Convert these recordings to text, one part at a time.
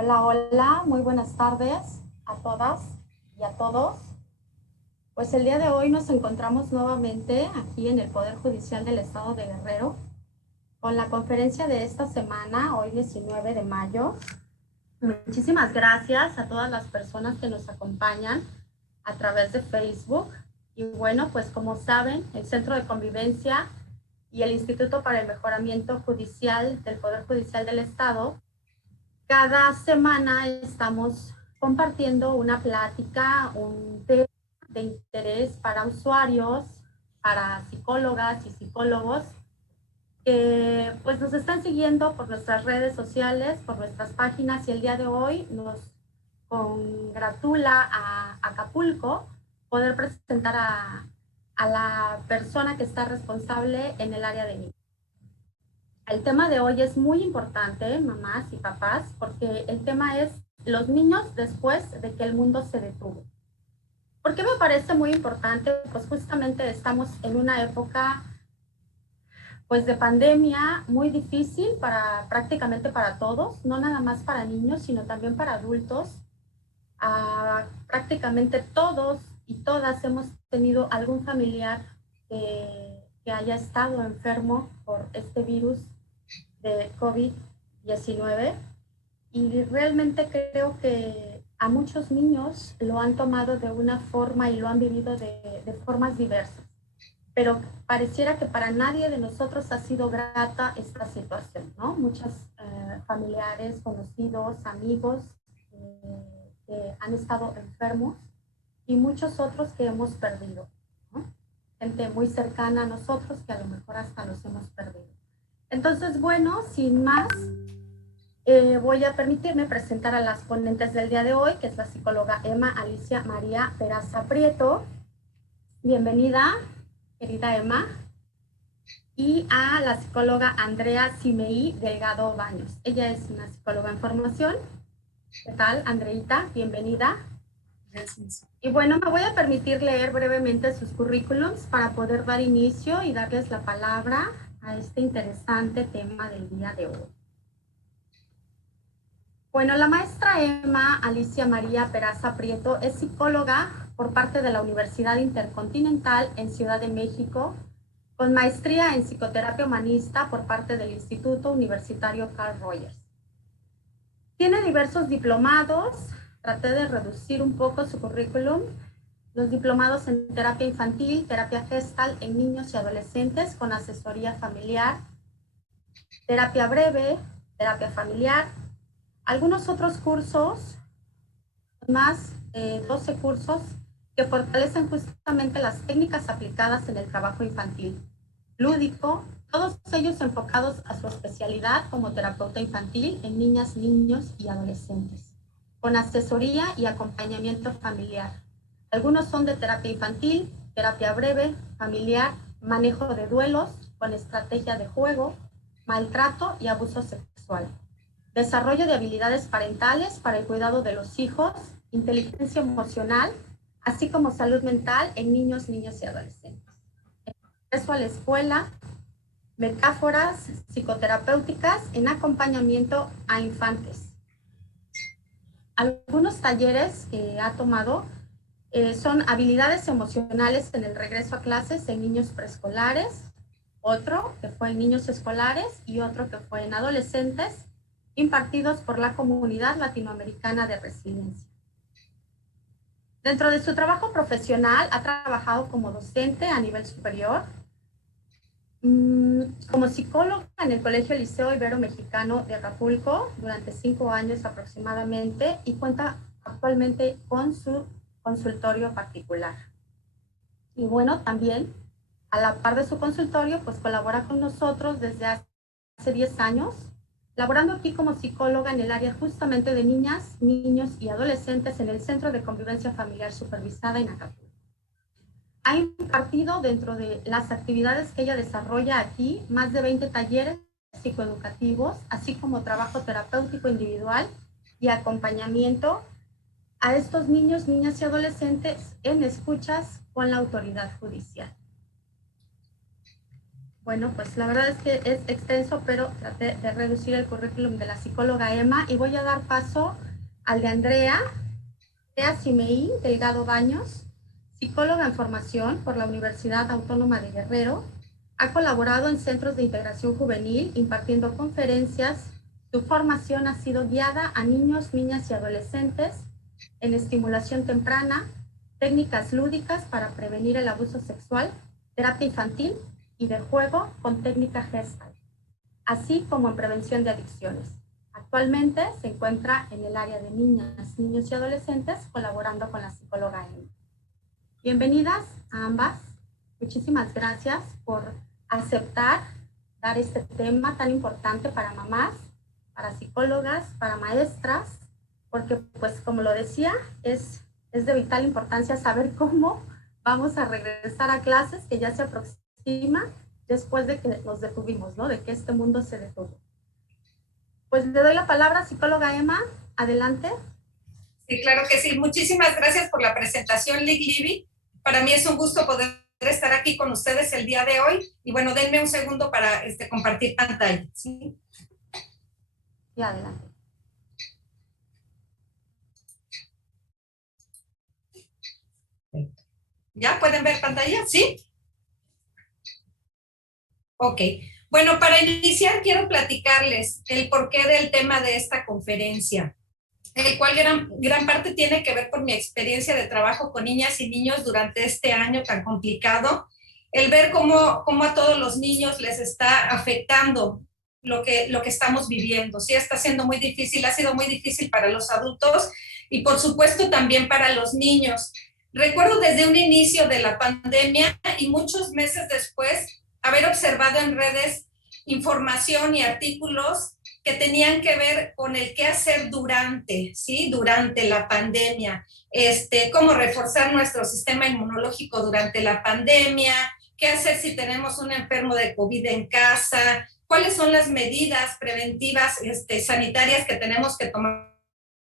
Hola, hola, muy buenas tardes a todas y a todos. Pues el día de hoy nos encontramos nuevamente aquí en el Poder Judicial del Estado de Guerrero con la conferencia de esta semana, hoy 19 de mayo. Muchísimas gracias a todas las personas que nos acompañan a través de Facebook. Y bueno, pues como saben, el Centro de Convivencia y el Instituto para el Mejoramiento Judicial del Poder Judicial del Estado, cada semana estamos compartiendo una plática, un tema de interés para usuarios, para psicólogas y psicólogos que pues nos están siguiendo por nuestras redes sociales, por nuestras páginas, y el día de hoy nos congratula a Acapulco poder presentar a la persona que está responsable en el área de niños. El tema de hoy es muy importante, mamás y papás, porque el tema es los niños después de que el mundo se detuvo. ¿Por qué me parece muy importante? Pues justamente estamos en una época pues de pandemia muy difícil para prácticamente para todos, no nada más para niños, sino también para adultos. Prácticamente todos y todas hemos tenido algún familiar que haya estado enfermo por este virus de COVID-19, y realmente creo que a muchos niños lo han tomado de una forma y lo han vivido de formas diversas, pero pareciera que para nadie de nosotros ha sido grata esta situación, ¿no? Muchos familiares, conocidos, amigos que han estado enfermos y muchos otros que hemos perdido, ¿no? Gente muy cercana a nosotros que a lo mejor hasta los hemos perdido. Entonces, bueno, sin más, voy a permitirme presentar a las ponentes del día de hoy, que es la psicóloga Emma Alicia María Peraza Prieto. Bienvenida, querida Emma. Y a la psicóloga Andrea Simeí Delgado Baños. Ella es una psicóloga en formación. ¿Qué tal, Andreita? Bienvenida. Gracias. Y bueno, me voy a permitir leer brevemente sus currículums para poder dar inicio y darles la palabra a este interesante tema del día de hoy. Bueno, la maestra Emma Alicia María Peraza Prieto es psicóloga por parte de la Universidad Intercontinental en Ciudad de México, con maestría en psicoterapia humanista por parte del Instituto Universitario Carl Rogers. Tiene diversos diplomados. Traté de reducir un poco su currículum. Los diplomados en terapia infantil, terapia gestal en niños y adolescentes con asesoría familiar, terapia breve, terapia familiar, algunos otros cursos, más 12 cursos que fortalecen justamente las técnicas aplicadas en el trabajo infantil, lúdico, todos ellos enfocados a su especialidad como terapeuta infantil en niñas, niños y adolescentes, con asesoría y acompañamiento familiar. Algunos son de terapia infantil, terapia breve, familiar, manejo de duelos con estrategia de juego, maltrato y abuso sexual, desarrollo de habilidades parentales para el cuidado de los hijos, inteligencia emocional, así como salud mental en niños, niñas y adolescentes. Acceso a la escuela, metáforas psicoterapéuticas en acompañamiento a infantes. Algunos talleres que ha tomado son habilidades emocionales en el regreso a clases en niños preescolares, otro que fue en niños escolares y otro que fue en adolescentes, impartidos por la Comunidad Latinoamericana de Resiliencia. Dentro de su trabajo profesional ha trabajado como docente a nivel superior, como psicóloga en el Colegio Liceo Ibero Mexicano de Acapulco durante 5 años aproximadamente, y cuenta actualmente con su consultorio particular. Y bueno, también a la par de su consultorio, pues colabora con nosotros desde hace 10 años, laborando aquí como psicóloga en el área justamente de niñas, niños y adolescentes en el Centro de Convivencia Familiar Supervisada en Acapulco. Ha impartido dentro de las actividades que ella desarrolla aquí más de 20 talleres psicoeducativos, así como trabajo terapéutico individual y acompañamiento a estos niños, niñas y adolescentes en escuchas con la autoridad judicial. Bueno, pues la verdad es que es extenso, pero traté de reducir el currículum de la psicóloga Emma y voy a dar paso al de Andrea Simeí Delgado Baños, psicóloga en formación por la Universidad Autónoma de Guerrero. Ha colaborado en centros de integración juvenil impartiendo conferencias. Su formación ha sido guiada a niños, niñas y adolescentes en estimulación temprana, técnicas lúdicas para prevenir el abuso sexual, terapia infantil y de juego con técnica Gestalt, así como en prevención de adicciones. Actualmente se encuentra en el área de niñas, niños y adolescentes colaborando con la psicóloga Emma. Bienvenidas a ambas. Muchísimas gracias por aceptar dar este tema tan importante para mamás, para psicólogas, para maestras, porque pues como lo decía, es de vital importancia saber cómo vamos a regresar a clases que ya se aproxima después de que nos detuvimos, ¿no? De que este mundo se detuvo. Pues le doy la palabra, psicóloga Emma, adelante. Sí, claro que sí. Muchísimas gracias por la presentación, Libby. Para mí es un gusto poder estar aquí con ustedes el día de hoy. Y bueno, denme un segundo para compartir pantalla. ¿Sí? Sí, adelante. ¿Ya pueden ver pantalla? ¿Sí? Ok. Bueno, para iniciar quiero platicarles el porqué del tema de esta conferencia, el cual gran parte tiene que ver con mi experiencia de trabajo con niñas y niños durante este año tan complicado, el ver cómo a todos los niños les está afectando lo que estamos viviendo. Sí, está siendo muy difícil, ha sido muy difícil para los adultos y por supuesto también para los niños. Recuerdo desde un inicio de la pandemia y muchos meses después haber observado en redes información y artículos que tenían que ver con el qué hacer durante la pandemia, cómo reforzar nuestro sistema inmunológico durante la pandemia, qué hacer si tenemos un enfermo de COVID en casa, cuáles son las medidas preventivas sanitarias que tenemos que tomar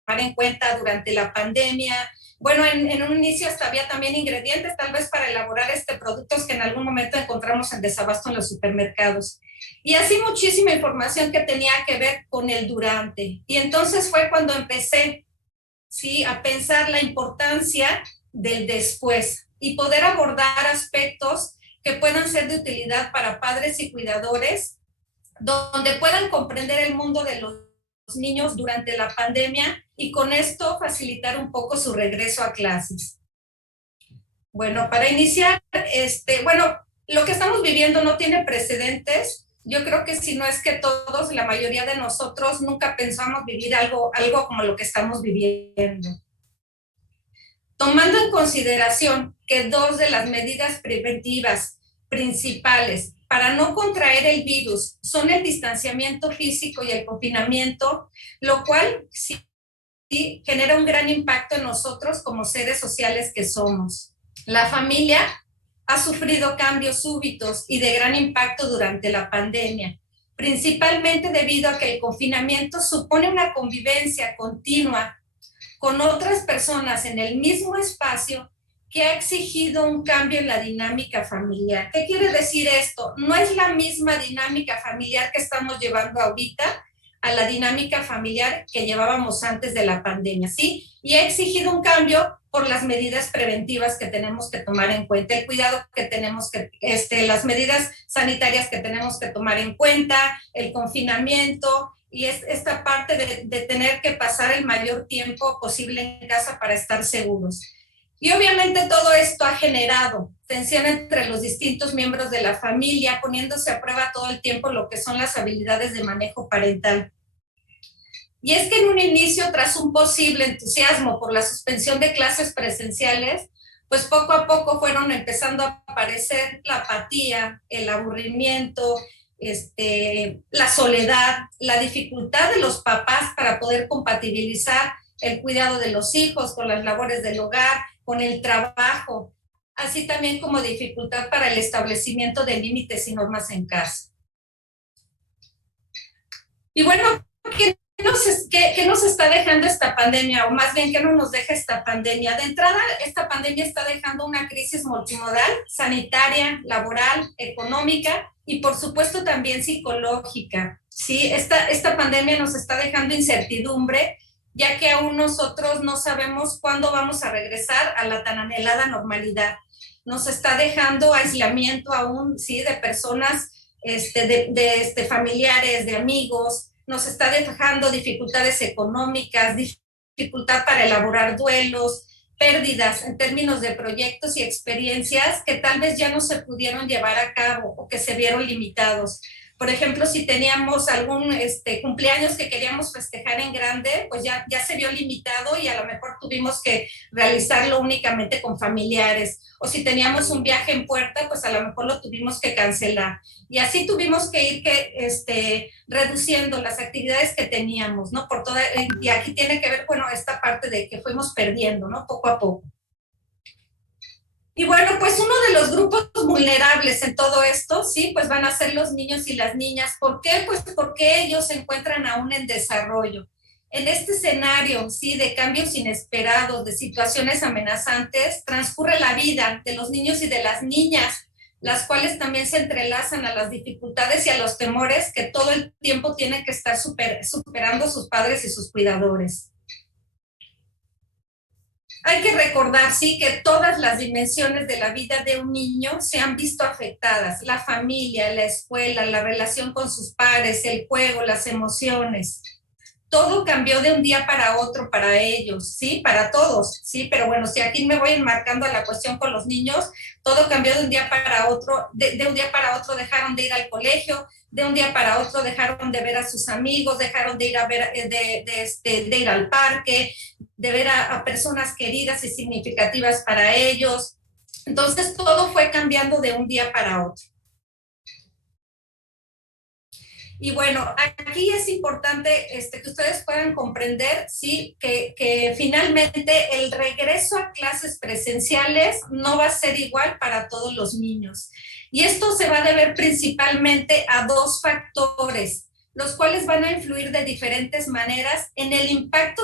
en cuenta durante la pandemia. Bueno, en un inicio hasta había también ingredientes tal vez para elaborar productos que en algún momento encontramos en desabasto en los supermercados. Y así muchísima información que tenía que ver con el durante. Y entonces fue cuando empecé, ¿sí?, a pensar la importancia del después y poder abordar aspectos que puedan ser de utilidad para padres y cuidadores, donde puedan comprender el mundo de los niños durante la pandemia y con esto facilitar un poco su regreso a clases. Bueno, para iniciar, lo que estamos viviendo no tiene precedentes. Yo creo que si no es que todos, la mayoría de nosotros, nunca pensamos vivir algo como lo que estamos viviendo. Tomando en consideración que dos de las medidas preventivas principales para no contraer el virus son el distanciamiento físico y el confinamiento, lo cual sí genera un gran impacto en nosotros como seres sociales que somos. La familia ha sufrido cambios súbitos y de gran impacto durante la pandemia, principalmente debido a que el confinamiento supone una convivencia continua con otras personas en el mismo espacio que ha exigido un cambio en la dinámica familiar. ¿Qué quiere decir esto? No es la misma dinámica familiar que estamos llevando ahorita a la dinámica familiar que llevábamos antes de la pandemia, ¿sí? Y ha exigido un cambio por las medidas preventivas que tenemos que tomar en cuenta, el cuidado que tenemos que, las medidas sanitarias que tenemos que tomar en cuenta, el confinamiento y esta parte de tener que pasar el mayor tiempo posible en casa para estar seguros. Y obviamente todo esto ha generado tensión entre los distintos miembros de la familia, poniéndose a prueba todo el tiempo lo que son las habilidades de manejo parental. Y es que en un inicio, tras un posible entusiasmo por la suspensión de clases presenciales, pues poco a poco fueron empezando a aparecer la apatía, el aburrimiento, la soledad, la dificultad de los papás para poder compatibilizar el cuidado de los hijos con las labores del hogar, con el trabajo, así también como dificultad para el establecimiento de límites y normas en casa. Y bueno, ¿qué ¿Qué nos está dejando esta pandemia? O más bien, ¿qué no nos deja esta pandemia? De entrada, esta pandemia está dejando una crisis multimodal, sanitaria, laboral, económica y por supuesto también psicológica. ¿Sí? Esta pandemia nos está dejando incertidumbre, ya que aún nosotros no sabemos cuándo vamos a regresar a la tan anhelada normalidad. Nos está dejando aislamiento aún, ¿sí? De personas, familiares, de amigos, nos está dejando dificultades económicas, dificultad para elaborar duelos, pérdidas en términos de proyectos y experiencias que tal vez ya no se pudieron llevar a cabo o que se vieron limitados. Por ejemplo, si teníamos algún cumpleaños que queríamos festejar en grande, pues ya se vio limitado y a lo mejor tuvimos que realizarlo únicamente con familiares. O si teníamos un viaje en puerta, pues a lo mejor lo tuvimos que cancelar. Y así tuvimos que ir reduciendo las actividades que teníamos, ¿no? Y aquí tiene que ver, bueno, esta parte de que fuimos perdiendo, ¿no? Poco a poco. Y bueno, pues uno de los grupos vulnerables en todo esto, sí, pues van a ser los niños y las niñas. ¿Por qué? Pues porque ellos se encuentran aún en desarrollo. En este escenario, sí, de cambios inesperados, de situaciones amenazantes, transcurre la vida de los niños y de las niñas, las cuales también se entrelazan a las dificultades y a los temores que todo el tiempo tienen que estar superando sus padres y sus cuidadores. Hay que recordar, sí, que todas las dimensiones de la vida de un niño se han visto afectadas. La familia, la escuela, la relación con sus pares, el juego, las emociones. Todo cambió de un día para otro para ellos, ¿sí? Para todos, ¿sí? Pero bueno, si aquí me voy enmarcando a la cuestión con los niños, todo cambió de un día para otro. De un día para otro dejaron de ir al colegio, de un día para otro dejaron de ver a sus amigos, dejaron de ir a ver, de ir al parque, de ver a personas queridas y significativas para ellos. Entonces, todo fue cambiando de un día para otro. Y bueno, aquí es importante que ustedes puedan comprender, sí, que finalmente el regreso a clases presenciales no va a ser igual para todos los niños. Y esto se va a deber principalmente a dos factores, los cuales van a influir de diferentes maneras en el impacto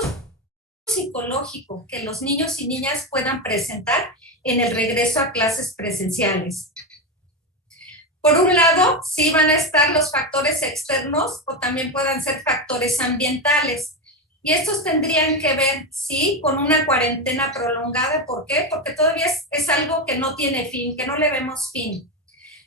psicológico que los niños y niñas puedan presentar en el regreso a clases presenciales. Por un lado, sí van a estar los factores externos o también puedan ser factores ambientales. Y estos tendrían que ver, sí, con una cuarentena prolongada. ¿Por qué? Porque todavía es algo que no tiene fin, que no le vemos fin.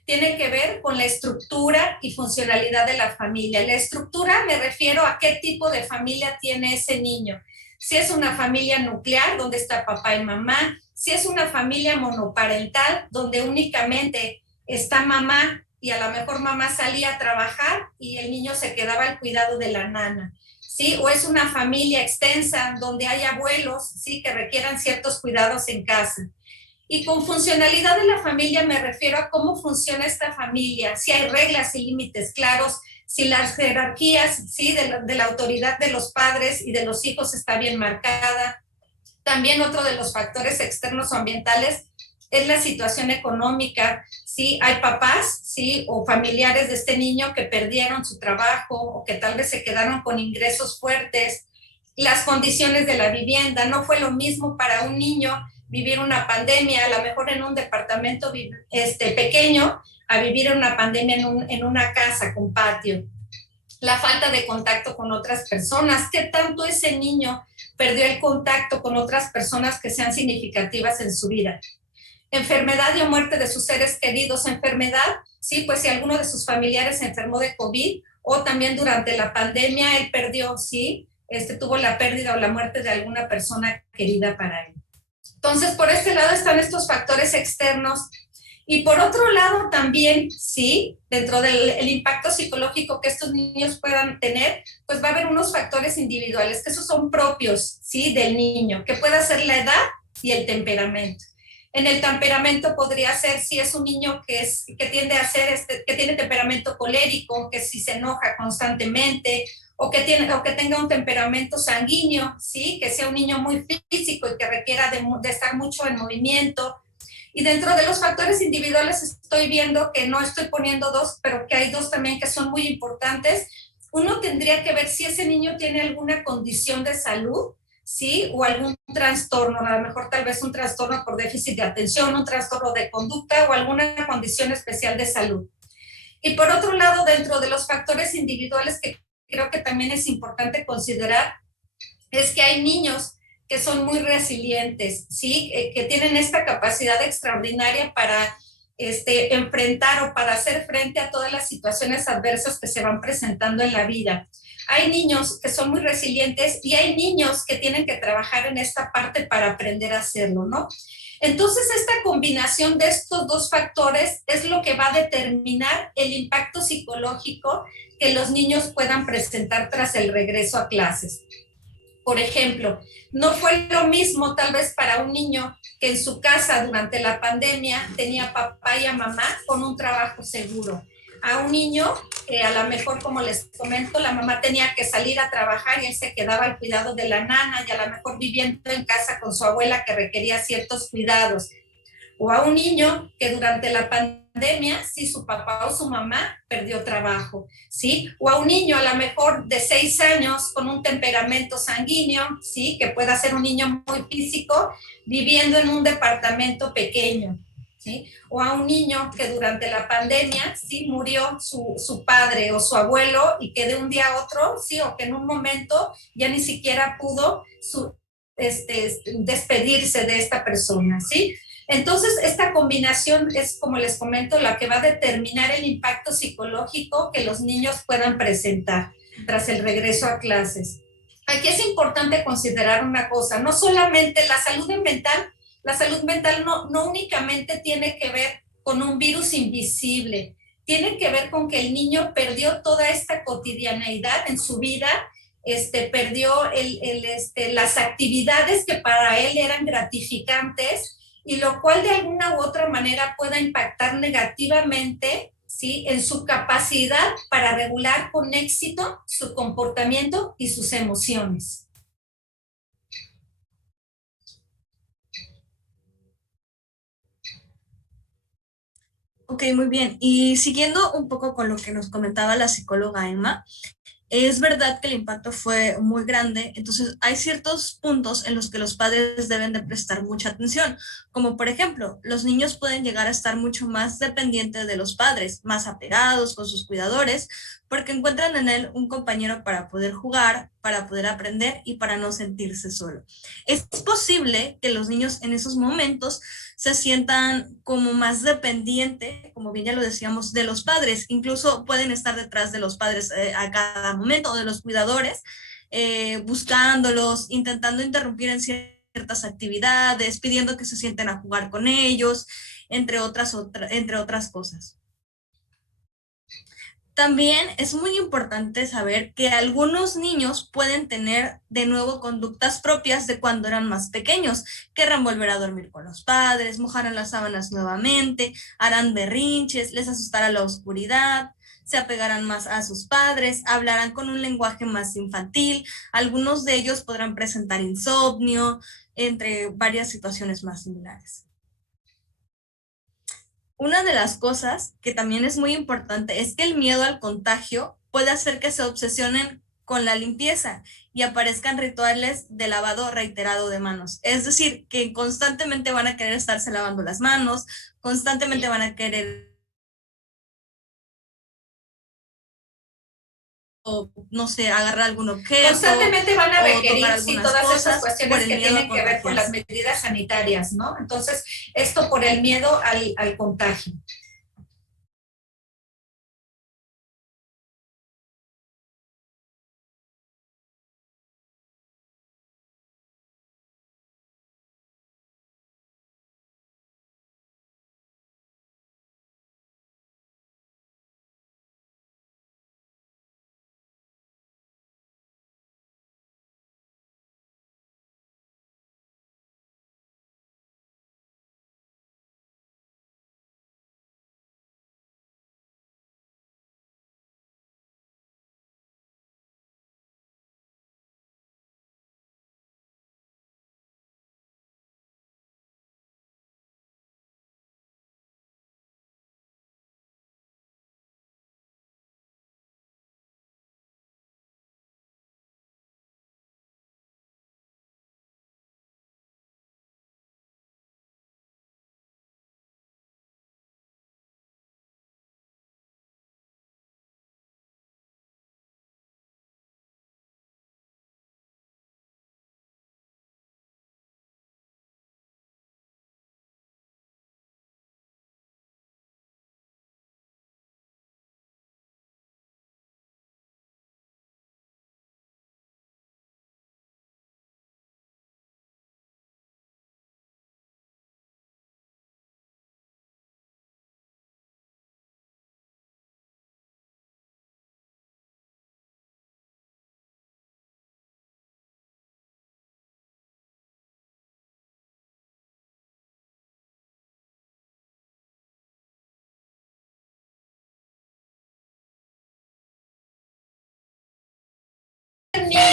Tiene que ver con la estructura y funcionalidad de la familia. La estructura me refiero a qué tipo de familia tiene ese niño. Si es una familia nuclear, donde está papá y mamá. Si es una familia monoparental, donde únicamente está mamá y a lo mejor mamá salía a trabajar y el niño se quedaba al cuidado de la nana, ¿sí? O es una familia extensa donde hay abuelos, ¿sí? Que requieran ciertos cuidados en casa. Y con funcionalidad de la familia me refiero a cómo funciona esta familia, si hay reglas y límites claros, si las jerarquías, ¿sí? de la autoridad de los padres y de los hijos está bien marcada. También otro de los factores externos o ambientales es la situación económica, ¿sí? Hay papás, ¿sí? O familiares de este niño que perdieron su trabajo o que tal vez se quedaron con ingresos fuertes. Las condiciones de la vivienda, no fue lo mismo para un niño vivir una pandemia, a lo mejor en un departamento pequeño, a vivir una pandemia en una casa con patio. La falta de contacto con otras personas, ¿qué tanto ese niño perdió el contacto con otras personas que sean significativas en su vida? Enfermedad y o muerte de sus seres queridos. Enfermedad, sí, pues si alguno de sus familiares se enfermó de COVID o también durante la pandemia él perdió, sí, tuvo la pérdida o la muerte de alguna persona querida para él. Entonces, por este lado están estos factores externos y por otro lado también, sí, dentro del impacto psicológico que estos niños puedan tener, pues va a haber unos factores individuales, que esos son propios, sí, del niño, que puede ser la edad y el temperamento. En el temperamento podría ser si es un niño que tiende a ser, que tiene temperamento colérico, que si se enoja constantemente, o que tenga un temperamento sanguíneo, ¿sí? Que sea un niño muy físico y que requiera de estar mucho en movimiento. Y dentro de los factores individuales estoy viendo que no estoy poniendo dos, pero que hay dos también que son muy importantes, uno tendría que ver si ese niño tiene alguna condición de salud, ¿sí? O algún trastorno, a lo mejor tal vez un trastorno por déficit de atención, un trastorno de conducta o alguna condición especial de salud. Y por otro lado, dentro de los factores individuales que creo que también es importante considerar, es que hay niños que son muy resilientes, ¿sí? Que tienen esta capacidad extraordinaria para enfrentar o para hacer frente a todas las situaciones adversas que se van presentando en la vida. Hay niños que son muy resilientes y hay niños que tienen que trabajar en esta parte para aprender a hacerlo, ¿no? Entonces, esta combinación de estos dos factores es lo que va a determinar el impacto psicológico que los niños puedan presentar tras el regreso a clases. Por ejemplo, no fue lo mismo tal vez para un niño que en su casa durante la pandemia tenía papá y a mamá con un trabajo seguro. A un niño que a lo mejor, como les comento, la mamá tenía que salir a trabajar y él se quedaba al cuidado de la nana y a lo mejor viviendo en casa con su abuela que requería ciertos cuidados, o a un niño que durante la pandemia, si su papá o su mamá perdió trabajo, ¿sí? O a un niño a lo mejor de 6 años con un temperamento sanguíneo, ¿sí? Que pueda ser un niño muy físico viviendo en un departamento pequeño, ¿sí? O a un niño que durante la pandemia, sí, murió su padre o su abuelo y que de un día a otro, sí, o que en un momento ya ni siquiera pudo despedirse de esta persona, ¿sí? Entonces, esta combinación es, como les comento, la que va a determinar el impacto psicológico que los niños puedan presentar tras el regreso a clases. Aquí es importante considerar una cosa, no solamente la salud mental no únicamente tiene que ver con un virus invisible, tiene que ver con que el niño perdió toda esta cotidianeidad en su vida, perdió las actividades que para él eran gratificantes, y lo cual de alguna u otra manera pueda impactar negativamente, ¿sí?, en su capacidad para regular con éxito su comportamiento y sus emociones. Ok, muy bien. Y siguiendo un poco con lo que nos comentaba la psicóloga Emma, es verdad que el impacto fue muy grande, entonces hay ciertos puntos en los que los padres deben de prestar mucha atención, como por ejemplo, los niños pueden llegar a estar mucho más dependientes de los padres, más apegados con sus cuidadores, porque encuentran en él un compañero para poder jugar, para poder aprender y para no sentirse solo. Es posible que los niños en esos momentos se sientan como más dependiente, como bien ya lo decíamos, de los padres. Incluso pueden estar detrás de los padres a cada momento, o de los cuidadores, buscándolos, intentando interrumpir en ciertas actividades, pidiendo que se sienten a jugar con ellos, entre otras cosas. También es muy importante saber que algunos niños pueden tener de nuevo conductas propias de cuando eran más pequeños. Querrán volver a dormir con los padres, mojarán las sábanas nuevamente, harán berrinches, les asustará la oscuridad, se apegarán más a sus padres, hablarán con un lenguaje más infantil. Algunos de ellos podrán presentar insomnio, entre varias situaciones más similares. Una de las cosas que también es muy importante es que el miedo al contagio puede hacer que se obsesionen con la limpieza y aparezcan rituales de lavado reiterado de manos. Es decir, que constantemente van a querer estarse lavando las manos, constantemente van a querer, o, no sé, agarrar algún objeto Constantemente van a o tocar requerir, sí, algunas todas estas cosas por cuestiones el que miedo a tienen que ver con las contagiarse. medidas sanitarias, ¿no? Entonces, esto por el miedo al contagio.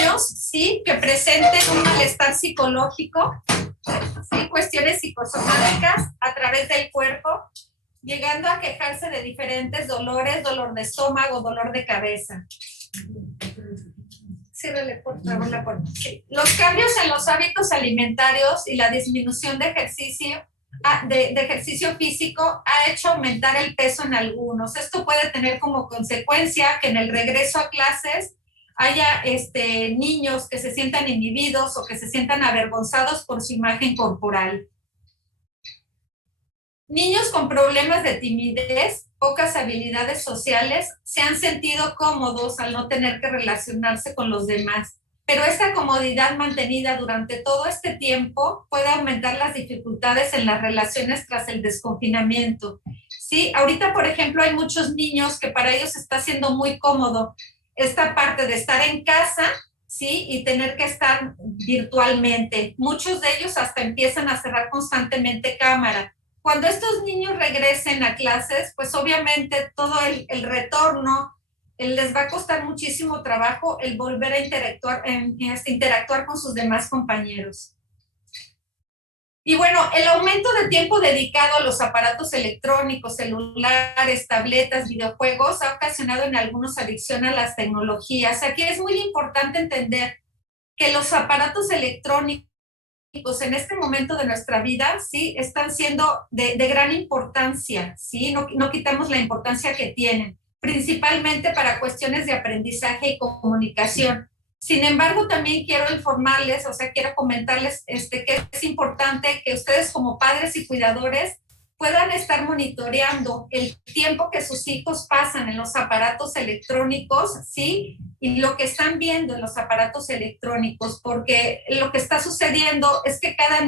niños, ¿sí? Que presenten un malestar psicológico, ¿sí? Cuestiones psicosomáticas a través del cuerpo, llegando a quejarse de diferentes dolores, dolor de estómago, dolor de cabeza. Ciérrale, por favor, la puerta. Sí. Los cambios en los hábitos alimentarios y la disminución de ejercicio, de ejercicio físico ha hecho aumentar el peso en algunos. Esto puede tener como consecuencia que en el regreso a clases haya niños que se sientan inhibidos o que se sientan avergonzados por su imagen corporal. Niños con problemas de timidez, pocas habilidades sociales, se han sentido cómodos al no tener que relacionarse con los demás. Pero esta comodidad mantenida durante todo este tiempo puede aumentar las dificultades en las relaciones tras el desconfinamiento. ¿Sí? Ahorita, por ejemplo, hay muchos niños que para ellos está siendo muy cómodo esta parte de estar en casa, ¿sí? Y tener que estar virtualmente. Muchos de ellos hasta empiezan a cerrar constantemente cámara. Cuando estos niños regresen a clases, pues obviamente todo el retorno les va a costar muchísimo trabajo el volver a interactuar con sus demás compañeros. Y bueno, el aumento de tiempo dedicado a los aparatos electrónicos, celulares, tabletas, videojuegos, ha ocasionado en algunos adicción a las tecnologías. Aquí es muy importante entender que los aparatos electrónicos en este momento de nuestra vida, sí, están siendo de gran importancia, sí, no quitamos la importancia que tienen, principalmente para cuestiones de aprendizaje y comunicación. Sin embargo, también quiero informarles, quiero comentarles que es importante que ustedes como padres y cuidadores puedan estar monitoreando el tiempo que sus hijos pasan en los aparatos electrónicos, ¿sí? Y lo que están viendo en los aparatos electrónicos, porque lo que está sucediendo es que cada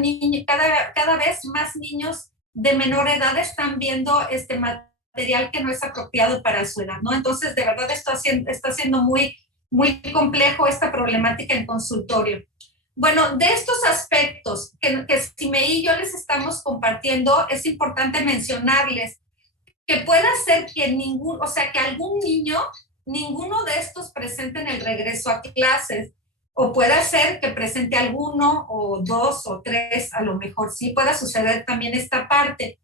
vez más niños de menor edad están viendo este material que no es apropiado para su edad, ¿no? Entonces, de verdad, está siendo muy, muy complejo esta problemática en consultorio. Bueno, de estos aspectos que Sime y yo les estamos compartiendo, es importante mencionarles que puede ser que que algún niño, ninguno de estos presenten el regreso a clases, o puede ser que presente alguno, o dos, o tres, a lo mejor sí pueda suceder también esta parte.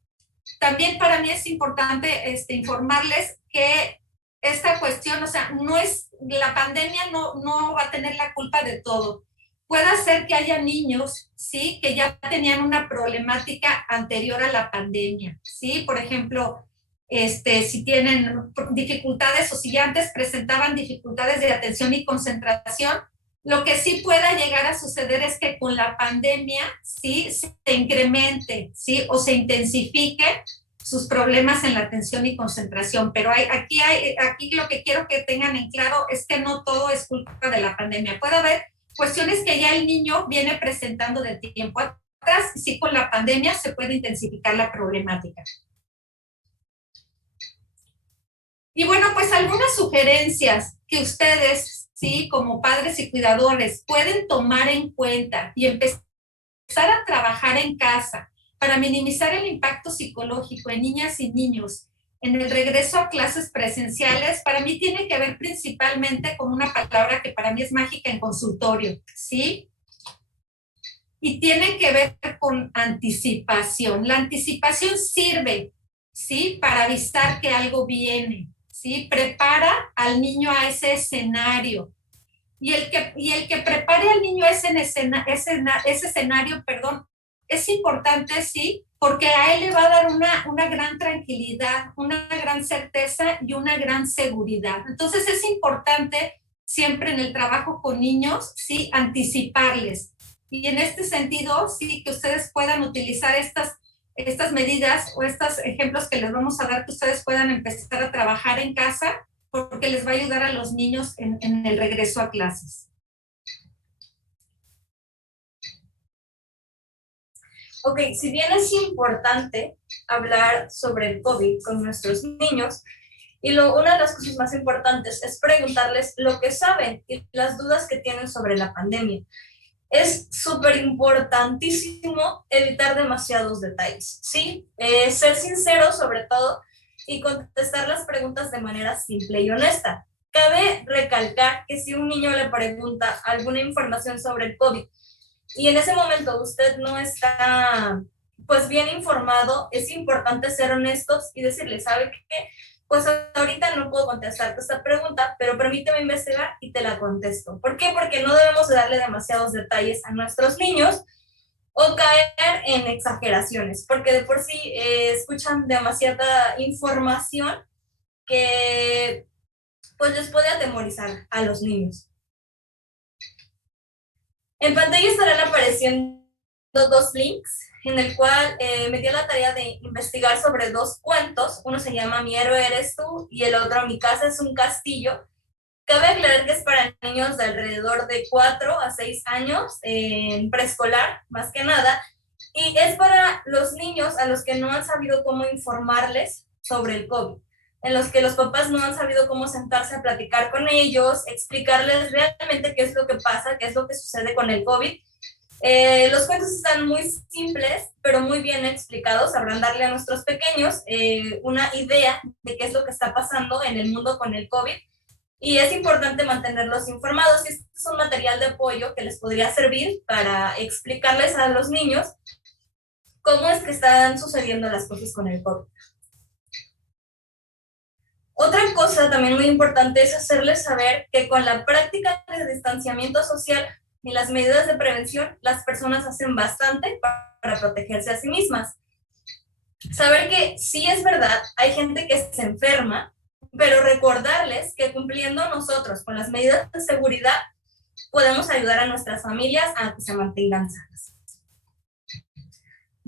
También para mí es importante informarles que esta cuestión, la pandemia no va a tener la culpa de todo. Puede ser que haya niños, ¿sí? Que ya tenían una problemática anterior a la pandemia, ¿sí? Por ejemplo, si tienen dificultades o si ya antes presentaban dificultades de atención y concentración, lo que sí pueda llegar a suceder es que con la pandemia, ¿sí? Se incremente, ¿sí? O se intensifique sus problemas en la atención y concentración. Pero aquí lo que quiero que tengan en claro es que no todo es culpa de la pandemia. Puede haber cuestiones que ya el niño viene presentando de tiempo atrás, y sí, con la pandemia se puede intensificar la problemática. Y bueno, pues algunas sugerencias que ustedes, sí, como padres y cuidadores, pueden tomar en cuenta y empezar a trabajar en casa para minimizar el impacto psicológico en niñas y niños en el regreso a clases presenciales, para mí tiene que ver principalmente con una palabra que para mí es mágica en consultorio, ¿sí? Y tiene que ver con anticipación. La anticipación sirve, ¿sí? Para avisar que algo viene, ¿sí? Prepara al niño a ese escenario. Y el que prepare al niño a ese escenario, es importante, sí, porque a él le va a dar una gran tranquilidad, una gran certeza y una gran seguridad. Entonces es importante siempre en el trabajo con niños, sí, anticiparles. Y en este sentido, sí, que ustedes puedan utilizar estas medidas o estos ejemplos que les vamos a dar, que ustedes puedan empezar a trabajar en casa, porque les va a ayudar a los niños en el regreso a clases. Ok, si bien es importante hablar sobre el COVID con nuestros niños, una de las cosas más importantes es preguntarles lo que saben y las dudas que tienen sobre la pandemia. Es súper importantísimo evitar demasiados detalles, ¿sí? Ser sincero sobre todo y contestar las preguntas de manera simple y honesta. Cabe recalcar que si un niño le pregunta alguna información sobre el COVID y en ese momento usted no está pues bien informado, es importante ser honestos y decirle, ¿sabe qué? Pues ahorita no puedo contestarte esta pregunta, pero permíteme investigar y te la contesto. ¿Por qué? Porque no debemos de darle demasiados detalles a nuestros niños o caer en exageraciones, porque de por sí escuchan demasiada información que pues les puede atemorizar a los niños. En pantalla estarán apareciendo dos links en el cual me dio la tarea de investigar sobre dos cuentos. Uno se llama Mi héroe eres tú y el otro Mi casa es un castillo. Cabe aclarar que es para niños de alrededor de 4 a 6 años, en preescolar, más que nada, y es para los niños a los que no han sabido cómo informarles sobre el COVID, en los que los papás no han sabido cómo sentarse a platicar con ellos, explicarles realmente qué es lo que pasa, qué es lo que sucede con el COVID. Los cuentos están muy simples, pero muy bien explicados. Sabrán darle a nuestros pequeños una idea de qué es lo que está pasando en el mundo con el COVID. Y es importante mantenerlos informados. Y este es un material de apoyo que les podría servir para explicarles a los niños cómo es que están sucediendo las cosas con el COVID. Otra cosa también muy importante es hacerles saber que con la práctica de distanciamiento social y las medidas de prevención, las personas hacen bastante para protegerse a sí mismas. Saber que sí es verdad, hay gente que se enferma, pero recordarles que cumpliendo nosotros con las medidas de seguridad, podemos ayudar a nuestras familias a que se mantengan sanas.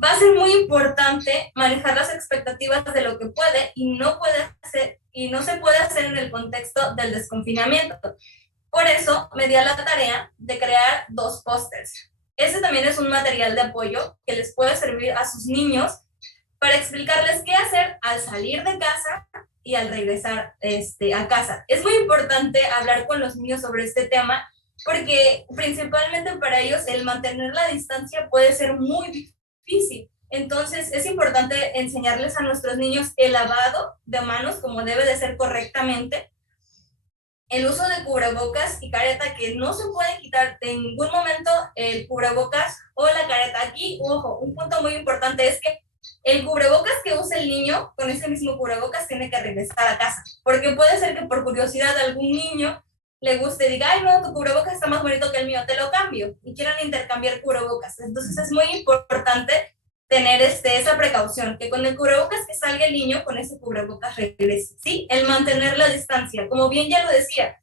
Va a ser muy importante manejar las expectativas de lo que puede y no puede hacer, y no se puede hacer en el contexto del desconfinamiento. Por eso me di a la tarea de crear 2 pósters. Este también es un material de apoyo que les puede servir a sus niños para explicarles qué hacer al salir de casa y al regresar a casa. Es muy importante hablar con los niños sobre este tema porque principalmente para ellos el mantener la distancia puede ser muy difícil. Entonces es importante enseñarles a nuestros niños el lavado de manos como debe de ser correctamente, el uso de cubrebocas y careta, que no se puede quitar en ningún momento el cubrebocas o la careta. Aquí, ojo, un punto muy importante es que el cubrebocas que use el niño, con ese mismo cubrebocas tiene que regresar a casa, porque puede ser que por curiosidad algún niño le guste y diga, ay no, tu cubrebocas está más bonito que el mío, te lo cambio, y quieran intercambiar cubrebocas. Entonces es muy importante tener esa precaución, que con el cubrebocas que salga el niño, con ese cubrebocas regrese, ¿sí? El mantener la distancia, como bien ya lo decía,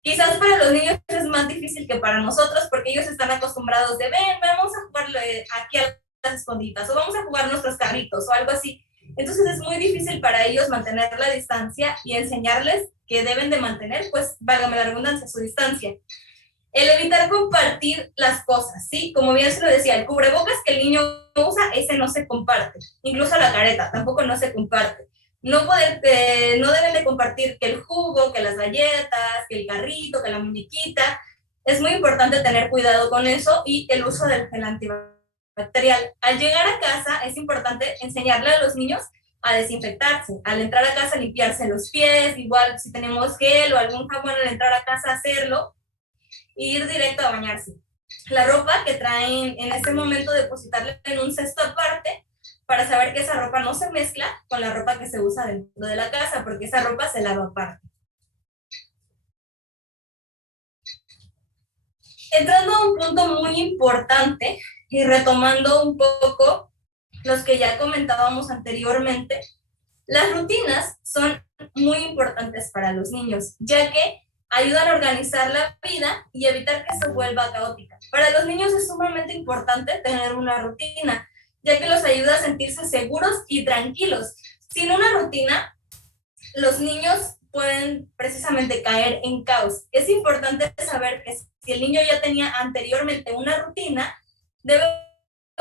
quizás para los niños es más difícil que para nosotros, porque ellos están acostumbrados de, ven, vamos a jugar aquí a las escondidas, o vamos a jugar nuestros carritos, o algo así. Entonces es muy difícil para ellos mantener la distancia y enseñarles que deben de mantener, pues, válgame la redundancia, su distancia. El evitar compartir las cosas, ¿sí? Como bien se lo decía, el cubrebocas que el niño usa, ese no se comparte. Incluso la careta, tampoco no se comparte. No deben de compartir que el jugo, que las galletas, que el carrito, que la muñequita. Es muy importante tener cuidado con eso y el uso del gel antibacterial. Al llegar a casa es importante enseñarle a los niños a desinfectarse. Al entrar a casa, limpiarse los pies, igual si tenemos gel o algún jabón al entrar a casa, hacerlo. Y ir directo a bañarse. La ropa que traen en este momento, depositarla en un cesto aparte para saber que esa ropa no se mezcla con la ropa que se usa dentro de la casa, porque esa ropa se lava aparte. Entrando a un punto muy importante y retomando un poco los que ya comentábamos anteriormente, las rutinas son muy importantes para los niños, ya que ayudan a organizar la vida y evitar que se vuelva caótica. Para los niños es sumamente importante tener una rutina, ya que los ayuda a sentirse seguros y tranquilos. Sin una rutina, los niños pueden precisamente caer en caos. Es importante saber que si el niño ya tenía anteriormente una rutina, debe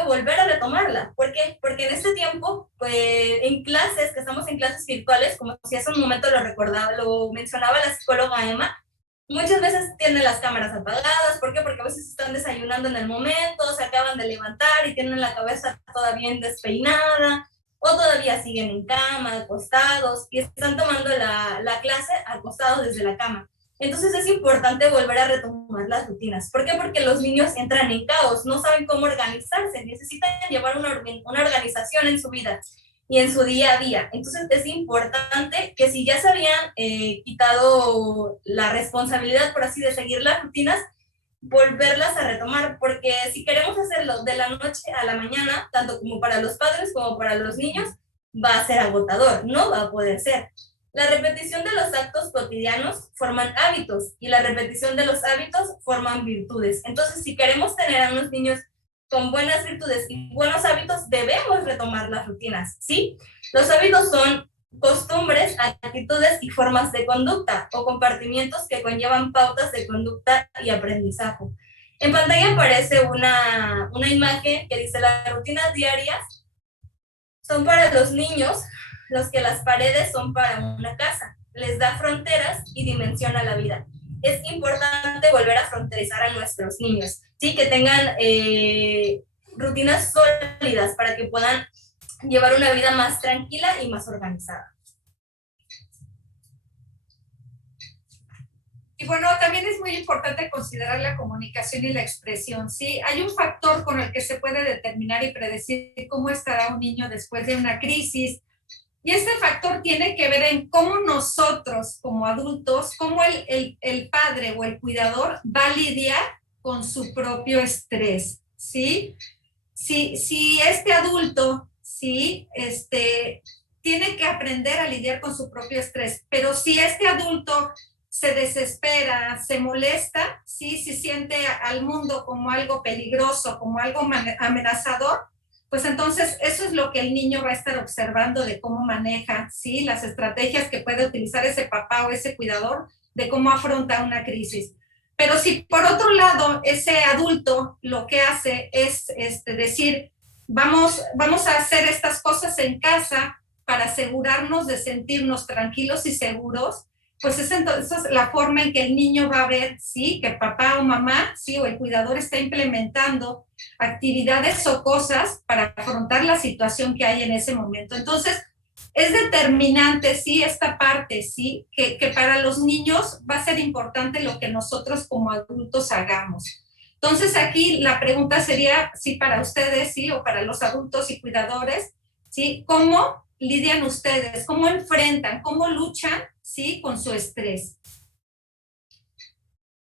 volver a retomarla. ¿Por qué? Porque en este tiempo, pues, en clases, que estamos en clases virtuales, como si hace un momento lo mencionaba la psicóloga Emma, muchas veces tienen las cámaras apagadas. ¿Por qué? Porque a veces están desayunando en el momento, se acaban de levantar y tienen la cabeza toda bien despeinada. o todavía siguen en cama, acostados, y están tomando la clase acostados desde la cama. Entonces es importante volver a retomar las rutinas. ¿Por qué? Porque los niños entran en caos, no saben cómo organizarse, necesitan llevar una organización en su vida y en su día a día. Entonces es importante que si ya se habían quitado la responsabilidad, por así de seguir las rutinas, volverlas a retomar, porque si queremos hacerlo de la noche a la mañana, tanto como para los padres como para los niños, va a ser agotador, no va a poder ser. La repetición de los actos cotidianos forman hábitos y la repetición de los hábitos forman virtudes. Entonces, si queremos tener a unos niños con buenas virtudes y buenos hábitos, debemos retomar las rutinas, ¿sí? Los hábitos son costumbres, actitudes y formas de conducta o compartimientos que conllevan pautas de conducta y aprendizaje. En pantalla aparece una imagen que dice: las rutinas diarias son para los niños los que las paredes son para una casa. Les da fronteras y dimensiona la vida. Es importante volver a fronterizar a nuestros niños, ¿sí? Que tengan rutinas sólidas para que puedan llevar una vida más tranquila y más organizada. Y bueno, también es muy importante considerar la comunicación y la expresión, ¿sí? Hay un factor con el que se puede determinar y predecir cómo estará un niño después de una crisis, y este factor tiene que ver en cómo nosotros como adultos, cómo el padre o el cuidador va a lidiar con su propio estrés, ¿sí? Si este adulto, ¿sí? Tiene que aprender a lidiar con su propio estrés, pero si este adulto se desespera, se molesta, ¿sí? Si siente al mundo como algo peligroso, como algo amenazador, pues entonces eso es lo que el niño va a estar observando de cómo maneja, ¿sí? Las estrategias que puede utilizar ese papá o ese cuidador de cómo afronta una crisis. Pero si por otro lado ese adulto lo que hace es decir, vamos a hacer estas cosas en casa para asegurarnos de sentirnos tranquilos y seguros, pues es entonces la forma en que el niño va a ver, ¿sí? Que papá o mamá, ¿sí? O el cuidador está implementando actividades o cosas para afrontar la situación que hay en ese momento. Entonces, es determinante, ¿sí? Esta parte, ¿sí? Que para los niños va a ser importante lo que nosotros como adultos hagamos. Entonces, aquí la pregunta sería, ¿sí? Para ustedes, ¿sí? O para los adultos y cuidadores, ¿sí? ¿Cómo lidian ustedes? ¿Cómo enfrentan? ¿Cómo luchan, ¿sí? Con su estrés.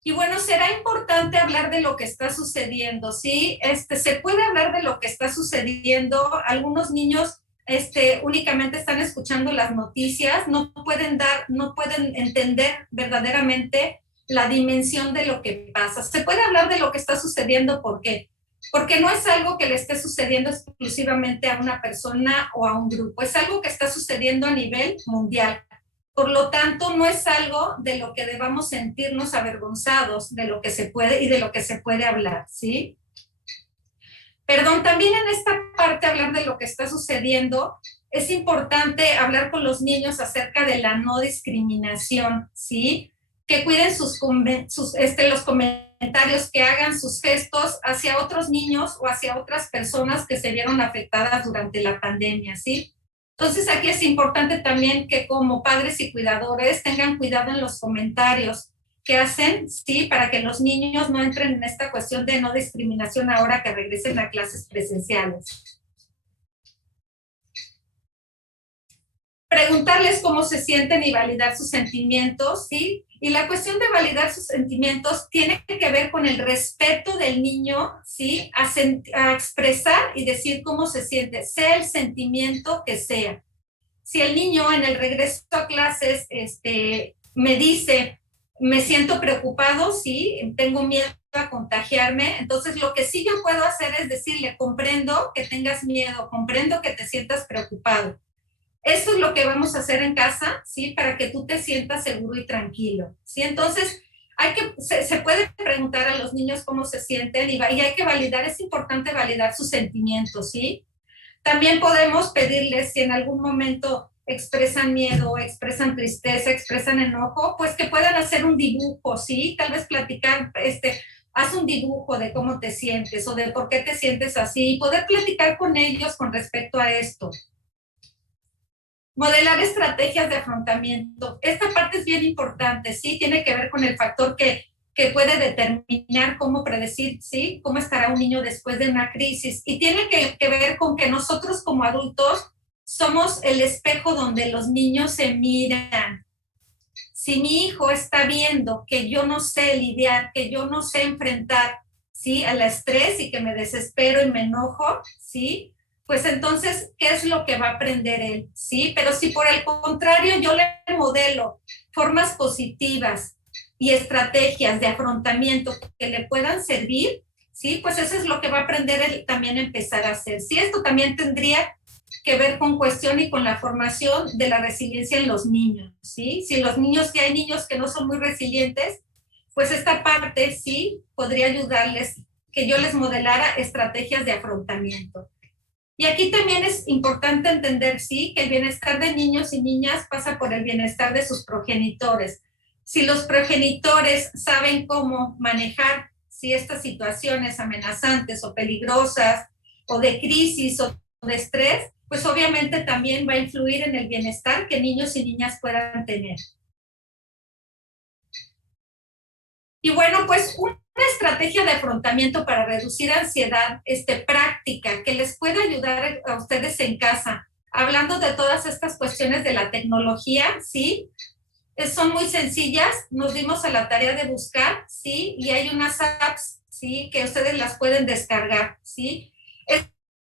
Y bueno, será importante hablar de lo que está sucediendo, ¿sí? Se puede hablar de lo que está sucediendo. Algunos niños únicamente están escuchando las noticias, no pueden entender verdaderamente la dimensión de lo que pasa. Se puede hablar de lo que está sucediendo, ¿por qué? Porque no es algo que le esté sucediendo exclusivamente a una persona o a un grupo, es algo que está sucediendo a nivel mundial. Por lo tanto, no es algo de lo que debamos sentirnos avergonzados de lo que se puede y de lo que se puede hablar, ¿sí? Perdón, también en esta parte hablar de lo que está sucediendo, es importante hablar con los niños acerca de la no discriminación, ¿sí? Que cuiden los comentarios, que hagan sus gestos hacia otros niños o hacia otras personas que se vieron afectadas durante la pandemia, ¿sí? Entonces aquí es importante también que como padres y cuidadores tengan cuidado en los comentarios que hacen, ¿sí? Para que los niños no entren en esta cuestión de no discriminación ahora que regresen a clases presenciales. Preguntarles cómo se sienten y validar sus sentimientos, ¿sí? Y la cuestión de validar sus sentimientos tiene que ver con el respeto del niño, ¿sí? A expresar y decir cómo se siente, sea el sentimiento que sea. Si el niño en el regreso a clases me dice, me siento preocupado, ¿sí? Tengo miedo a contagiarme, entonces lo que sí yo puedo hacer es decirle, comprendo que tengas miedo, comprendo que te sientas preocupado. Eso es lo que vamos a hacer en casa, ¿sí? Para que tú te sientas seguro y tranquilo, ¿sí? Entonces, se puede preguntar a los niños cómo se sienten y hay que validar, es importante validar sus sentimientos, ¿sí? También podemos pedirles si en algún momento expresan miedo, expresan tristeza, expresan enojo, pues que puedan hacer un dibujo, ¿sí? Tal vez platicar, haz un dibujo de cómo te sientes o de por qué te sientes así y poder platicar con ellos con respecto a esto. Modelar estrategias de afrontamiento. Esta parte es bien importante, ¿sí? Tiene que ver con el factor que puede determinar cómo predecir, ¿sí? Cómo estará un niño después de una crisis. Y tiene que ver con que nosotros como adultos somos el espejo donde los niños se miran. Si mi hijo está viendo que yo no sé lidiar, que yo no sé enfrentar, ¿sí? Al estrés y que me desespero y me enojo, ¿sí? Pues entonces, ¿qué es lo que va a aprender él? ¿Sí? Pero si por el contrario yo le modelo formas positivas y estrategias de afrontamiento que le puedan servir, ¿sí? Pues eso es lo que va a aprender él también a empezar a hacer. Sí, esto también tendría que ver con cuestión y con la formación de la resiliencia en los niños, ¿sí? Si los niños, si hay niños que no son muy resilientes, pues esta parte sí podría ayudarles, que yo les modelara estrategias de afrontamiento. Y aquí también es importante entender, sí, que el bienestar de niños y niñas pasa por el bienestar de sus progenitores. Si los progenitores saben cómo manejar, sí, estas situaciones amenazantes o peligrosas o de crisis o de estrés, pues obviamente también va a influir en el bienestar que niños y niñas puedan tener. Y bueno, pues una estrategia de afrontamiento para reducir ansiedad práctica que les puede ayudar a ustedes en casa, hablando de todas estas cuestiones de la tecnología, ¿sí? Son muy sencillas, nos dimos a la tarea de buscar, ¿sí? Y hay unas apps, ¿sí? Que ustedes las pueden descargar, ¿sí?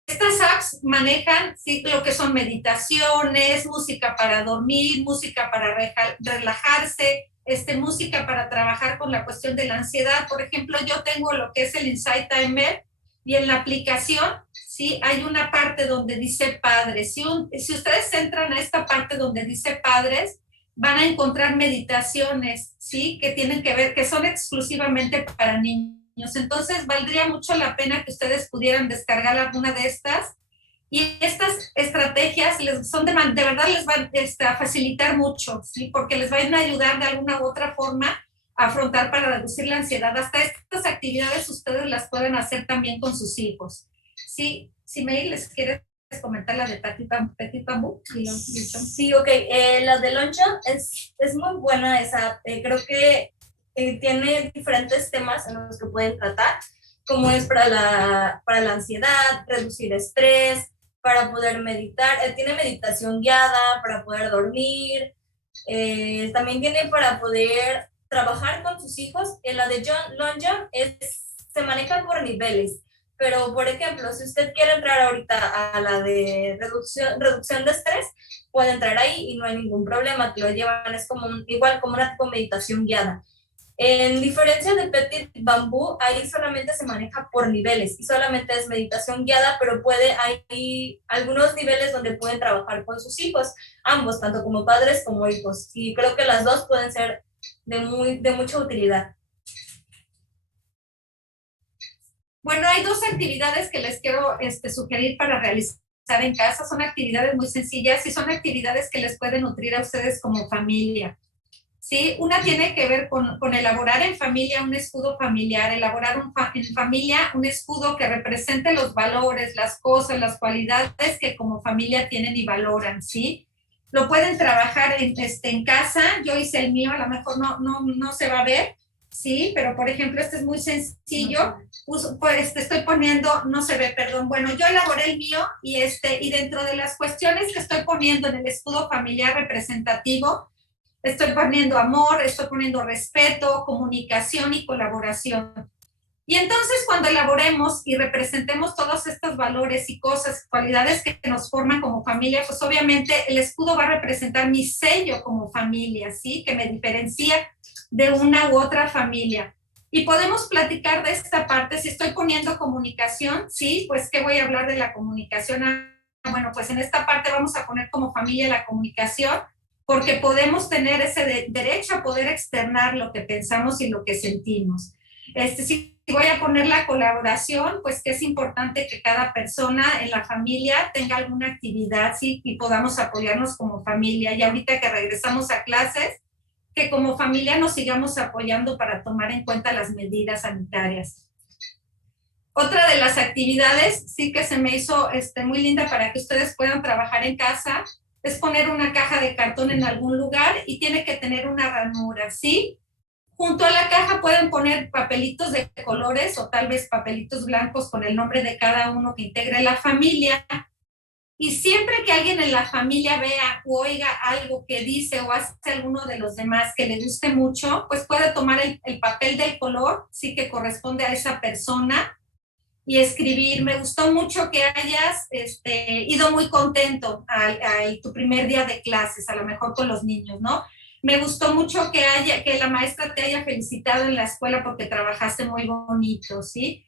Estas apps manejan, ¿sí? Lo que son meditaciones, música para dormir, música para relajarse, música para trabajar con la cuestión de la ansiedad. Por ejemplo, yo tengo lo que es el Insight Timer y en la aplicación, sí, hay una parte donde dice padres. Si ustedes entran a esta parte donde dice padres, van a encontrar meditaciones, sí, que tienen que ver, que son exclusivamente para niños. Entonces, valdría mucho la pena que ustedes pudieran descargar alguna de estas. Y estas estrategias de verdad les van a facilitar mucho, ¿sí? Porque les van a ayudar de alguna u otra forma a afrontar para reducir la ansiedad. Hasta estas actividades ustedes las pueden hacer también con sus hijos. ¿Sí? Si May, ¿les quieres comentar la de Petit Bambú? Sí, ok. La de Lonchon es muy buena esa. Creo que tiene diferentes temas en los que pueden tratar, como es para la ansiedad, reducir estrés, para poder meditar. Tiene meditación guiada para poder dormir. También tiene para poder trabajar con sus hijos. En la de John Lonjon se maneja por niveles. Pero, por ejemplo, si usted quiere entrar ahorita a la de reducción de estrés, puede entrar ahí y no hay ningún problema. Te lo llevan, es igual como una tipo meditación guiada. En diferencia de Petit Bambú, ahí solamente se maneja por niveles y solamente es meditación guiada, pero hay algunos niveles donde pueden trabajar con sus hijos, ambos, tanto como padres como hijos. Y creo que las dos pueden ser de mucha utilidad. Bueno, hay dos actividades que les quiero sugerir para realizar en casa. Son actividades muy sencillas y son actividades que les pueden nutrir a ustedes como familia. ¿Sí? Una tiene que ver con elaborar en familia un escudo familiar, elaborar en familia un escudo que represente los valores, las cosas, las cualidades que como familia tienen y valoran, ¿sí? Lo pueden trabajar en casa. Yo hice el mío, a lo mejor no se va a ver, ¿sí? Pero, por ejemplo, este es muy sencillo. Pues estoy poniendo, no se ve, perdón. Bueno, yo elaboré el mío y dentro de las cuestiones que estoy poniendo en el escudo familiar representativo, estoy poniendo amor, estoy poniendo respeto, comunicación y colaboración. Y entonces cuando elaboremos y representemos todos estos valores y cosas, cualidades que nos forman como familia, pues obviamente el escudo va a representar mi sello como familia, ¿sí? Que me diferencia de una u otra familia. Y podemos platicar de esta parte. Si estoy poniendo comunicación, ¿sí? Pues ¿qué voy a hablar de la comunicación? Bueno, pues en esta parte vamos a poner como familia la comunicación, porque podemos tener ese derecho a poder externar lo que pensamos y lo que sentimos. Si voy a poner la colaboración, pues que es importante que cada persona en la familia tenga alguna actividad, ¿sí? Y podamos apoyarnos como familia. Y ahorita que regresamos a clases, que como familia nos sigamos apoyando para tomar en cuenta las medidas sanitarias. Otra de las actividades, sí, que se me hizo muy linda para que ustedes puedan trabajar en casa, es poner una caja de cartón en algún lugar y tiene que tener una ranura, ¿sí? Junto a la caja pueden poner papelitos de colores o tal vez papelitos blancos con el nombre de cada uno que integre la familia. Y siempre que alguien en la familia vea o oiga algo que dice o hace alguno de los demás que le guste mucho, pues puede tomar el papel del color, sí, que corresponde a esa persona, y escribir: me gustó mucho que hayas ido muy contento a tu primer día de clases, a lo mejor con los niños, ¿no? Me gustó mucho que la maestra te haya felicitado en la escuela porque trabajaste muy bonito, ¿sí?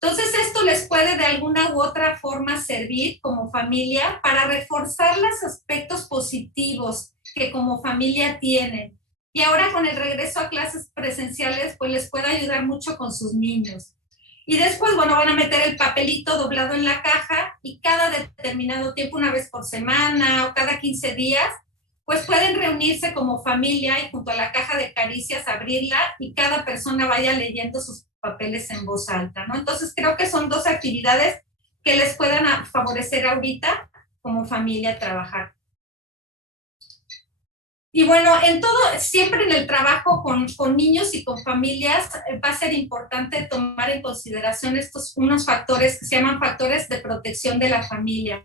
Entonces esto les puede de alguna u otra forma servir como familia para reforzar los aspectos positivos que como familia tienen. Y ahora con el regreso a clases presenciales, pues les puede ayudar mucho con sus niños. Y después, bueno, van a meter el papelito doblado en la caja y cada determinado tiempo, una vez por semana o cada 15 días, pues pueden reunirse como familia y junto a la caja de caricias abrirla y cada persona vaya leyendo sus papeles en voz alta, ¿no? Entonces creo que son dos actividades que les puedan favorecer ahorita como familia trabajar. Y bueno, en todo, siempre en el trabajo con niños y con familias va a ser importante tomar en consideración unos factores que se llaman factores de protección de la familia.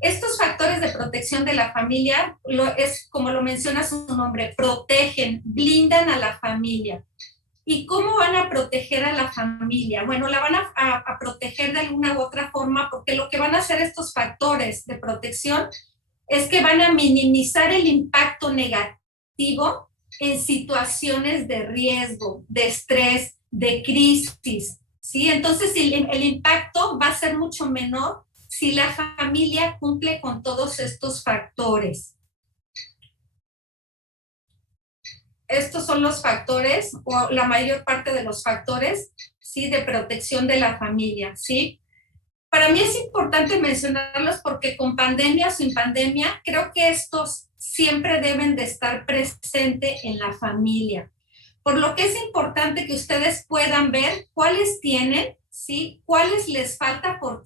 Estos factores de protección de la familia, es como lo menciona su nombre, protegen, blindan a la familia. ¿Y cómo van a proteger a la familia? Bueno, la van a proteger de alguna u otra forma, porque lo que van a hacer estos factores de protección es que van a minimizar el impacto negativo en situaciones de riesgo, de estrés, de crisis, ¿sí? Entonces el impacto va a ser mucho menor si la familia cumple con todos estos factores. Estos son los factores, o la mayor parte de los factores, ¿sí?, de protección de la familia, ¿sí? Para mí es importante mencionarlos porque con pandemia o sin pandemia, creo que estos siempre deben de estar presentes en la familia. Por lo que es importante que ustedes puedan ver cuáles tienen, ¿sí?, cuáles les falta por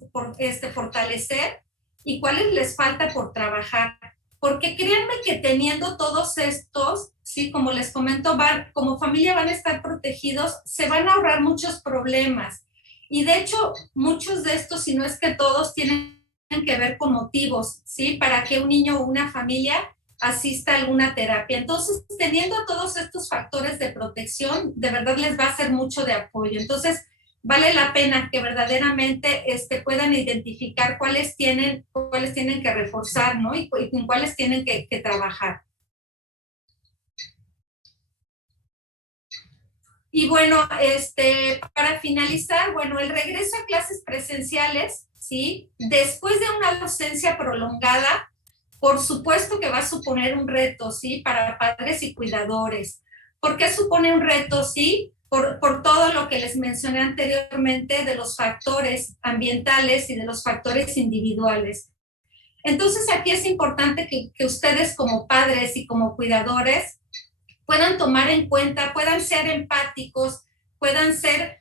fortalecer y cuáles les falta por trabajar. Porque créanme que teniendo todos estos, sí, como les comento, como familia van a estar protegidos, se van a ahorrar muchos problemas. Y de hecho, muchos de estos, si no es que todos, tienen que ver con motivos, ¿sí? Para que un niño o una familia asista a alguna terapia. Entonces, teniendo todos estos factores de protección, de verdad les va a ser mucho de apoyo. Entonces, vale la pena que verdaderamente puedan identificar cuáles tienen que reforzar, ¿no? Y en cuáles tienen que trabajar. Y bueno, para finalizar, bueno, el regreso a clases presenciales, ¿sí? Después de una docencia prolongada, por supuesto que va a suponer un reto, ¿sí? Para padres y cuidadores. ¿Por qué supone un reto? Sí, por todo lo que les mencioné anteriormente de los factores ambientales y de los factores individuales. Entonces, aquí es importante que ustedes como padres y como cuidadores puedan tomar en cuenta, puedan ser empáticos, puedan ser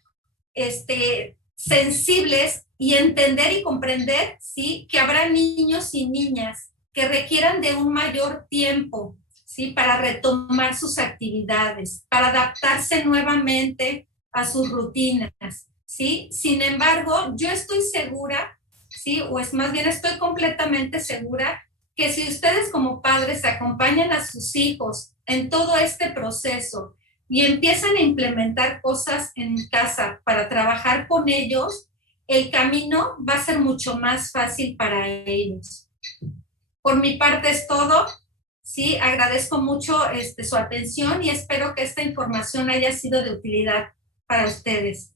sensibles y entender y comprender, ¿sí?, que habrá niños y niñas que requieran de un mayor tiempo, ¿sí?, para retomar sus actividades, para adaptarse nuevamente a sus rutinas, ¿sí? Sin embargo, yo estoy segura, ¿sí?, o es más bien estoy completamente segura que si ustedes como padres acompañan a sus hijos en todo este proceso y empiezan a implementar cosas en casa para trabajar con ellos, el camino va a ser mucho más fácil para ellos. Por mi parte es todo. Sí, agradezco mucho su atención y espero que esta información haya sido de utilidad para ustedes.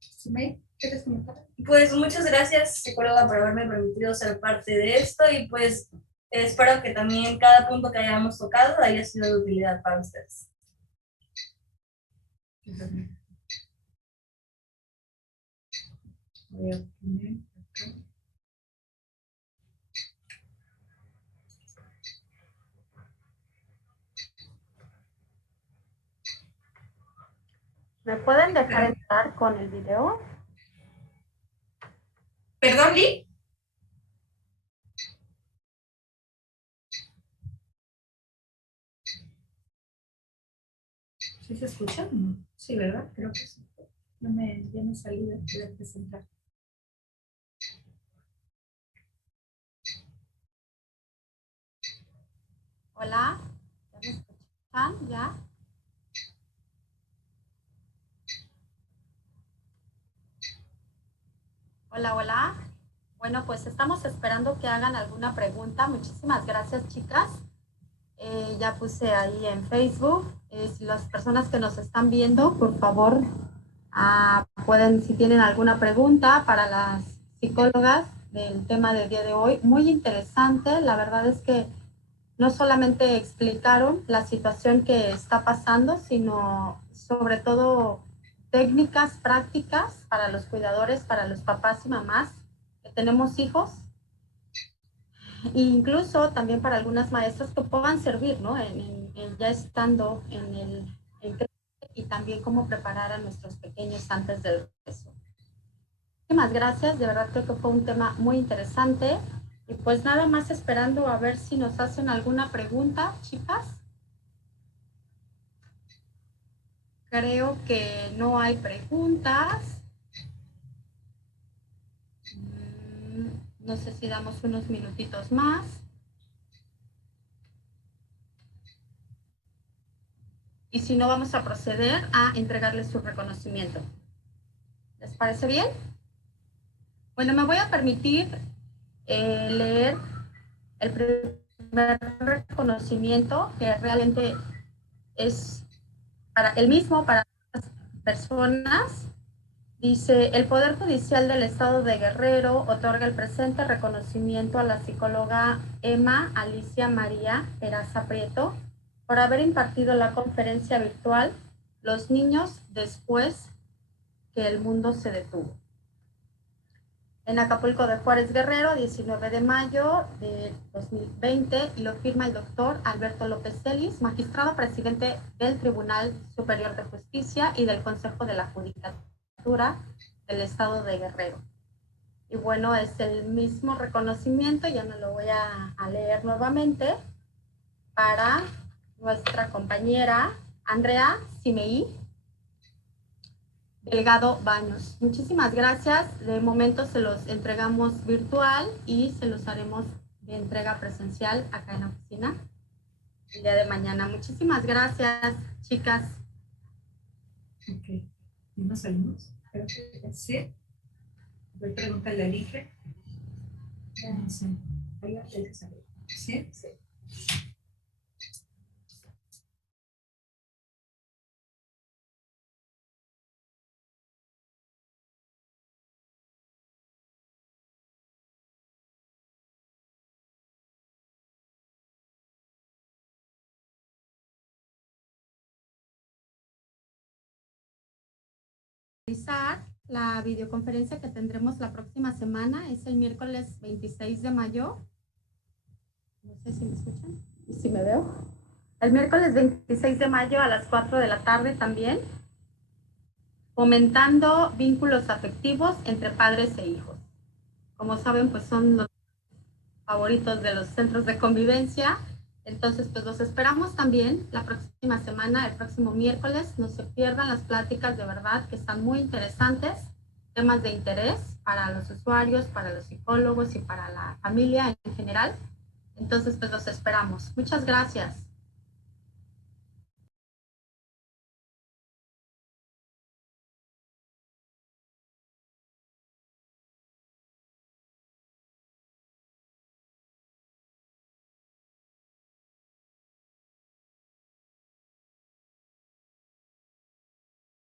¿Sí? ¿Quieres comentar? Pues muchas gracias, psicóloga, por haberme permitido ser parte de esto y pues espero que también cada punto que hayamos tocado haya sido de utilidad para ustedes. ¿Me pueden dejar entrar con el video? ¿Perdón, Lee? ¿Sí se escucha? No. Sí, ¿verdad? Creo que sí. Ya me salí de presentar. Hola, ¿ya me escuchan? ¿Ya? Hola, hola. Bueno, pues estamos esperando que hagan alguna pregunta. Muchísimas gracias, chicas. Ya puse ahí en Facebook. Si las personas que nos están viendo, por favor, pueden, si tienen alguna pregunta para las psicólogas del tema del día de hoy. Muy interesante. La verdad es que no solamente explicaron la situación que está pasando, sino sobre todo técnicas prácticas para los cuidadores, para los papás y mamás que tenemos hijos, e incluso también para algunas maestras que puedan servir, ¿no? Ya estando y también cómo preparar a nuestros pequeños antes del regreso. Muchísimas gracias, de verdad creo que fue un tema muy interesante. Y pues nada más esperando a ver si nos hacen alguna pregunta, chicas. Creo que no hay preguntas. No sé si damos unos minutitos más. Y si no, vamos a proceder a entregarles su reconocimiento. ¿Les parece bien? Bueno, me voy a permitir leer el primer reconocimiento, que realmente es para el mismo para las personas. Dice, el Poder Judicial del Estado de Guerrero otorga el presente reconocimiento a la psicóloga Emma Alicia María Peraza Prieto por haber impartido la conferencia virtual Los niños después que el mundo se detuvo. En Acapulco de Juárez Guerrero, 19 de mayo de 2020, y lo firma el doctor Alberto López Celis, magistrado presidente del Tribunal Superior de Justicia y del Consejo de la Judicatura del Estado de Guerrero. Y bueno, es el mismo reconocimiento, ya no lo voy a leer nuevamente, para nuestra compañera Andrea Simeí Delgado Baños. Muchísimas gracias. De momento se los entregamos virtual y se los haremos de entrega presencial acá en la oficina el día de mañana. Muchísimas gracias, chicas. Ok. ¿Y nos salimos? ¿Sí? Voy a preguntarle a Life. Ya no sé. ¿Sí? Sí. La videoconferencia que tendremos la próxima semana es el miércoles 26 de mayo. No sé si me escuchan y si me veo. El miércoles 26 de mayo a las 4 de la tarde también, fomentando vínculos afectivos entre padres e hijos. Como saben, pues son los favoritos de los centros de convivencia. Entonces, pues los esperamos también la próxima semana, el próximo miércoles. No se pierdan las pláticas, de verdad, que están muy interesantes, temas de interés para los usuarios, para los psicólogos y para la familia en general. Entonces, pues los esperamos. Muchas gracias.